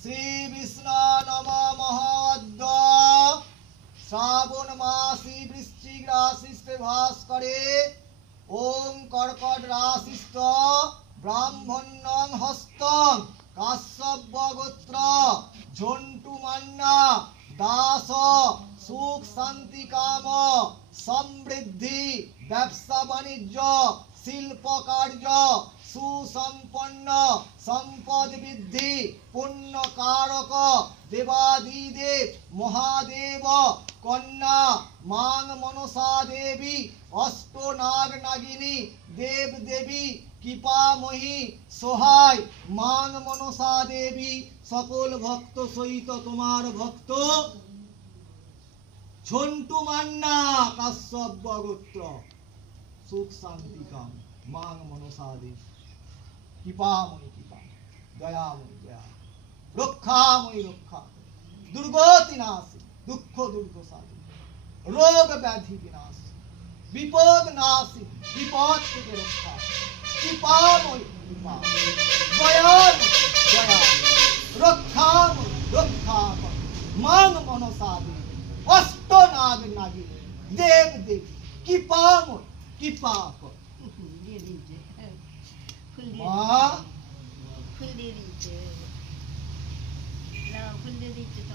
শ্রী বিষ্ণু নম মহোদ্য শ্রাবণ মাসি বৃশ্চিক রাশিস্তে ভাস করে ওম কর্কট রাশিস্থ ব্রাহ্মণ্যং হস্তং কাশ্যপ গোত্র ঝন্টু মান্না দাস সুখ শান্তি কাম সমৃদ্ধি ব্যবসা বাণিজ্য শিল্প কার্য সুসম্পন্ন সম্পদ বৃদ্ধি পুণ্য কারক দেবাদিদেব মহাদেব কন্যা মাং মনসা দেবী অষ্ট নাগ নাগিনী দেব দেবী কৃপাময়ী সহায় মাং মনসা দেবী সকল ভক্ত সহিত তোমার ভক্ত ঝন্টু মান্না কাশ্যপ গোত্র সুখ শান্তি কাম মাং মনসা দেবী কৃপাময়ী কৃপা দয়াময়ী দয়া রক্ষাময়ী রক্ষা দুর্গতি নাশী দুঃখ দুর্দশালী রোগ ব্যাধি বিনাশী বিপদ নাশী বিপদ থেকে রক্ষা কৃপাময়ী কৃপা দয়াময়ী দয়াময়ী রক্ষাময়ী রক্ষা মাং মনসা দেবী অষ্ট নাগ নাগিনী দেব দেবী কৃপাময়ী কৃপা फुल दे दीजिए फुल दे दीजिए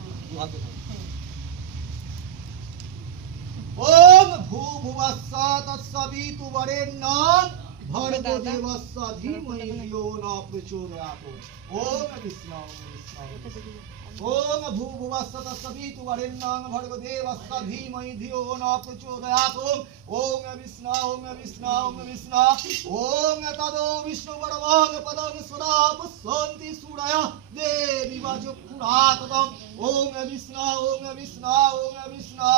ओम भूभुवस्स तत्सवितुर्वरेण्यं भर्गो देवस्य धीमहि धियो न प्रचोदयात् ओम विष्णु ओम भूभुवस्स तत्सवितुर्वरेण्यं भर्गो देवस्य धीमहि धियो न प्रचोदयात् ओम विष्णु ओम विष्णु ओम विष्णु ओम तदो विष्णु परमं पदं सदा पुष्पन्ति सूरय देवी वाचुपुरातम् ओम विष्णु ओम विष्णु ओम विष्णु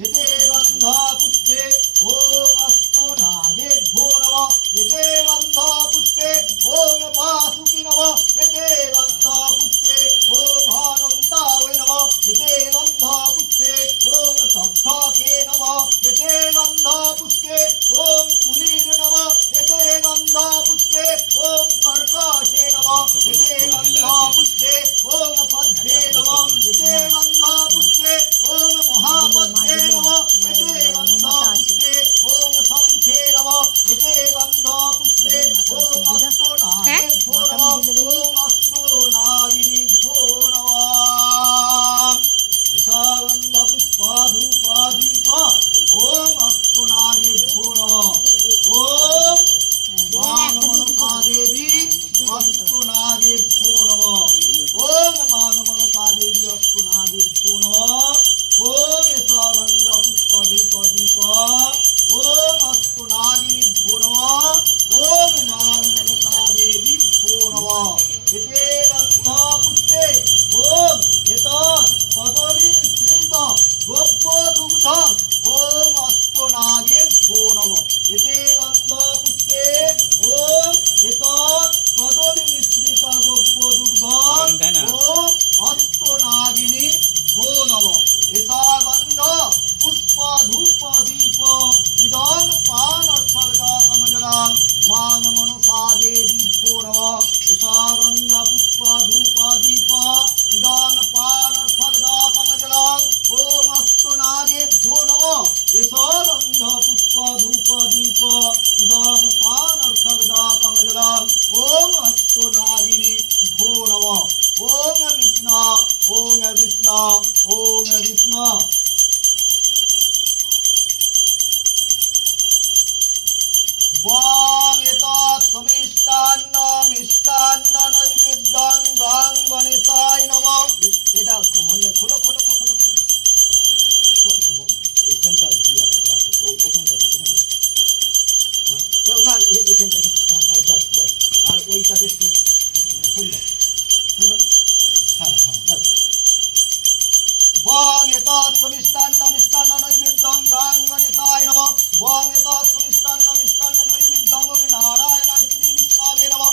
एते बन्धा पुष्पे ओम अस्तो नागेभ्यो नमः एते बन्धा पुष्पे ओम वासुकी नमः एते बन्धा पुष्पे ओम हनुमताय नमः एते बन्धा पुष्पे ओम तक्षके नमः एते बन्धा पुष्पे ओम कुलीर नमः एते बन्धा पुष्पे ओम कर्कटे नमः एते बन्धा पुष्पे ओम पद्मे नमः एते बन्धा पुष्पे ओम महापद्मे नमः एते बन्धा पुष्पे ओम संखे नमः एते बन्धा पुष्पे ओम अस्तो नागेभ्यो नमः ओम अस्तो नागिनीभ्यो नमः विशागन्ध पुष्पा धूपा दीप ओम अस्तो नागेभ्यो नमः ओम मां मनसा देवी अस्तो नागेभ्यो नमः ओम मां मनसा देवी अस्तो नागेभ्यो नमः ओम विशागन्ध पुष्पा धूप दीप ओम अस्तो नागिनीभ्यो नमः ओम मां मनसा देवीभ्यो नमः एते गन्धा पुष्पे ओम एतत् कदली मिश्रित गोप्य दुग्धं ओम अस्तो नागेभ्यो नमः एते गन्धा पुष्पे ओम एतत् कदली मिश्रित गोप्य दुग्धं ओम अस्तो नागिनीभ्यो नमः एता गन्ध पुष्प धूप दीप इदं पानर्थगदा कमजलं मान मनसा देवीभ्यो नमः एता गन्ध पुष्प धूप दीप इदं पानर्थगदा कमजलं ओम अस्तु नागेभ्यो नमः एता गन्ध पुष्प धूप दीप इदं पानर्थगदा कमजलं ओम अस्तु नागिनीभ्यो नमः ओम विष्णु ओम विष्णु ओम विष्णु वां एतत् समिष्टान्न मिष्टान्न नैवेद्यं गां गणेशाय नमः এটা মনে খোলো খোলো খোলো খোলো ওখানটা দিয়া রাখো ওখানটা না এখানটা বাস বাস আর ওইটাকে একটু খুললো খুললো হ্যাঁ হ্যাঁ বাস वां एतत् समिष्टान्न मिष्टान्न नैवेद्यं गां गणेशाय नमः वां एतत् समिष्टान्न मिष्टान्न नैवेद्यं नारायणाय श्री विष्णवे नमः